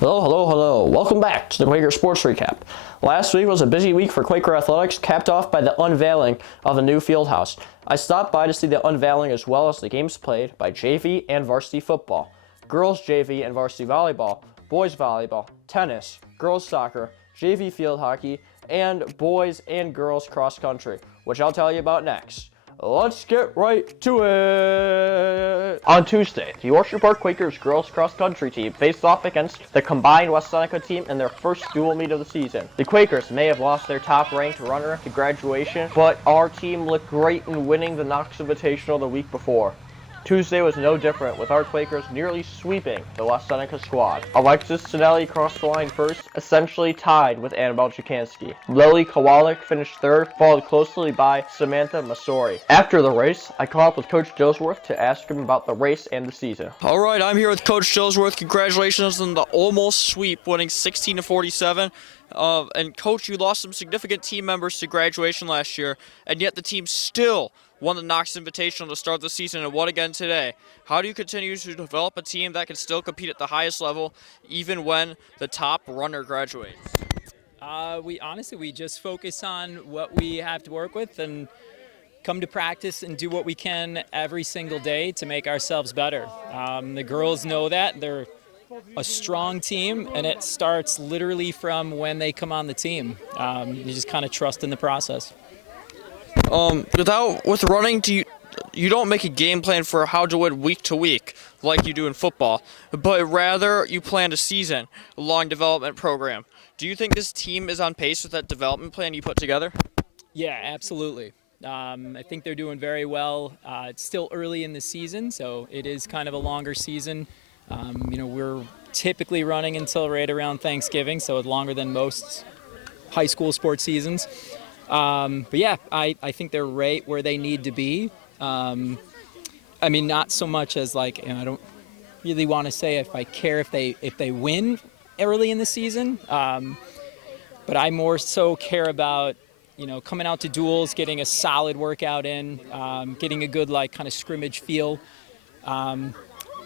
Hello, hello, hello. Welcome back to the Quaker Sports Recap. Last week was a busy week for Quaker Athletics, capped off by the unveiling of the new field house. I stopped by to see the unveiling as well as the games played by JV and varsity football, girls JV and varsity volleyball, boys volleyball, tennis, girls soccer, JV field hockey, and boys and girls cross country, which I'll tell you about next. Let's get right to it! On Tuesday, the Orchard Park Quakers girls cross-country team faced off against the combined West Seneca team in their first dual meet of the season. The Quakers may have lost their top-ranked runner to graduation, but our team looked great in winning the Knox Invitational the week before. Tuesday was no different, with our Quakers nearly sweeping the West Seneca squad. Alexis Sinelli crossed the line first, essentially tied with Annabelle Chukansky. Lily Kowalik finished third, followed closely by Samantha Masori. After the race, I caught up with Coach Dillsworth to ask him about the race and the season. All right, I'm here with Coach Dillsworth. Congratulations on the almost sweep, winning 16-47. And Coach, you lost some significant team members to graduation last year, and yet the team still won the Knox Invitational to start the season and won again today. How do you continue to develop a team that can still compete at the highest level even when the top runner graduates? We just focus on what we have to work with and come to practice and do what we can every single day to make ourselves better. The girls know that. They're a strong team, and it starts literally from when they come on the team. You just kind of trust in the process. With running, you don't make a game plan for how to win week to week like you do in football, but rather you plan a season, a long development program. Do you think this team is on pace with that development plan you put together? Yeah, absolutely. I think they're doing very well. It's still early in the season, so it is kind of a longer season. We're typically running until right around Thanksgiving, so it's longer than most high school sports seasons. But yeah, I think they're right where they need to be. Not so much as I don't really want to say if I care if they win early in the season, but I more so care about coming out to duels, getting a solid workout in, getting a good kind of scrimmage feel, and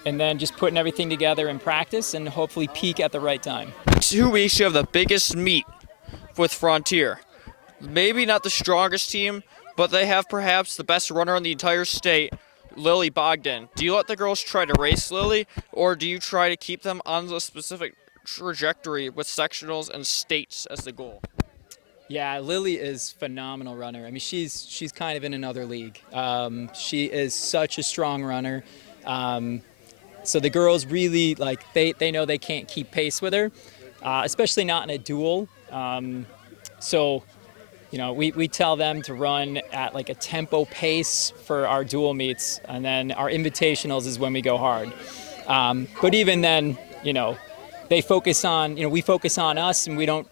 then just putting everything together in practice and hopefully peak at the right time. 2 weeks you have the biggest meet with Frontier. Maybe not the strongest team, but they have perhaps the best runner in the entire state, Lily Bogdan. Do you let the girls try to race Lily, or do you try to keep them on the specific trajectory with sectionals and states as the goal? Yeah, Lily is a phenomenal runner. She's kind of in another league. She is such a strong runner. So the girls really, they know they can't keep pace with her, especially not in a duel. We tell them to run at a tempo pace for our dual meets, and then our invitationals is when we go hard. But even then, they focus on, we focus on us, and we don't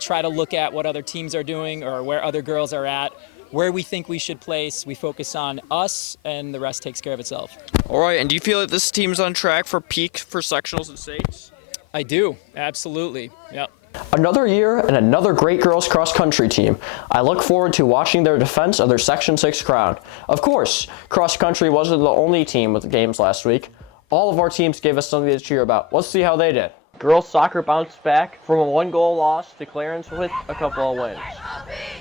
try to look at what other teams are doing or where other girls are at. Where we think we should place, we focus on us, and the rest takes care of itself. All right, and do you feel that this team's on track for peak for sectionals and states? I do, absolutely, yep. Another year and another great girls cross-country team. I look forward to watching their defense of their Section 6 crown. Of course, cross-country wasn't the only team with the games last week. All of our teams gave us something to cheer about. Let's see how they did. Girls soccer bounced back from a 1-goal loss to Clarence with a couple of wins.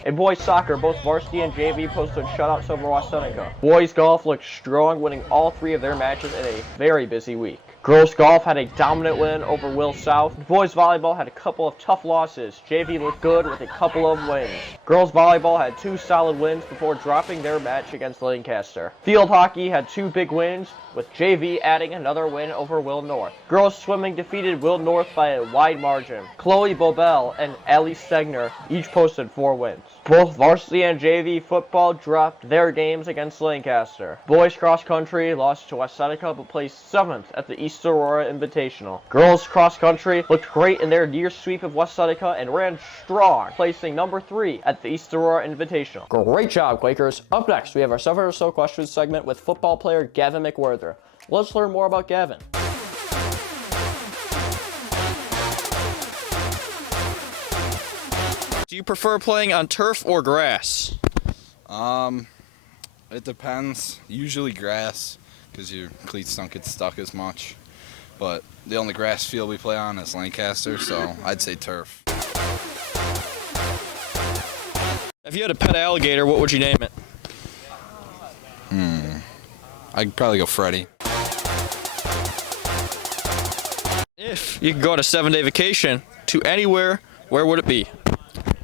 In boys soccer, both varsity and JV posted shutouts over West Seneca. Boys golf looked strong, winning all 3 of their matches in a very busy week. Girls golf had a dominant win over Will South. Boys volleyball had a couple of tough losses. JV looked good with a couple of wins. Girls volleyball had 2 solid wins before dropping their match against Lancaster. Field hockey had 2 big wins, with JV adding another win over Will North. Girls swimming defeated Will North by a wide margin. Chloe Bobel and Ellie Stegner each posted 4 wins. Both varsity and JV football dropped their games against Lancaster. Boys cross country lost to West Seneca but placed 7th at the East Aurora Invitational. Girls cross country looked great in their near sweep of West Seneca and ran strong, placing number 3 at the East Aurora Invitational. Great job, Quakers. Up next, we have our 7 or so questions segment with football player Gavin McWhirter. Let's learn more about Gavin. Do you prefer playing on turf or grass? It depends. Usually grass, because your cleats don't get stuck as much. but the only grass field we play on is Lancaster, so I'd say turf. If you had a pet alligator, what would you name it? I'd probably go Freddie. If you could go on a 7-day vacation to anywhere, where would it be?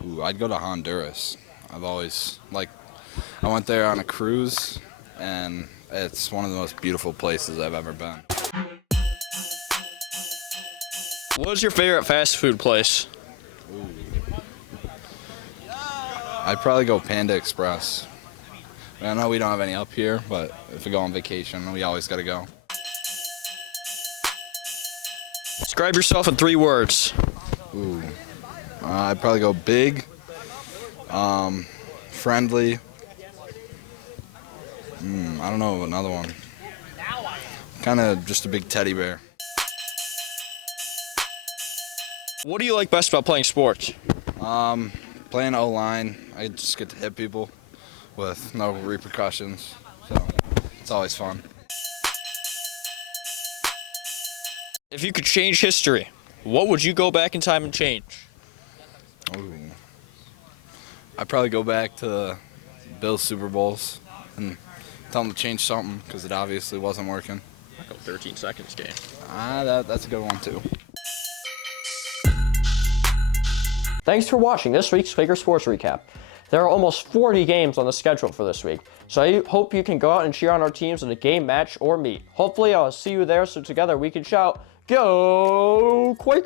Ooh, I'd go to Honduras. I went there on a cruise, and it's one of the most beautiful places I've ever been. What is your favorite fast food place? I'd probably go Panda Express. I know we don't have any up here, but if we go on vacation, we always got to go. Describe yourself in 3 words. I'd probably go big, friendly. I don't know, another one. Kind of just a big teddy bear. What do you like best about playing sports? Playing O-line, I just get to hit people with no repercussions, so it's always fun. If you could change history, what would you go back in time and change? Ooh. I'd probably go back to Bill's Super Bowls and tell them to change something because it obviously wasn't working. Like a 13 seconds game. That's a good one too. Thanks for watching this week's Quaker Sports Recap. There are almost 40 games on the schedule for this week, so I hope you can go out and cheer on our teams in a game, match, or meet. Hopefully I'll see you there so together we can shout, "Go Quakers!"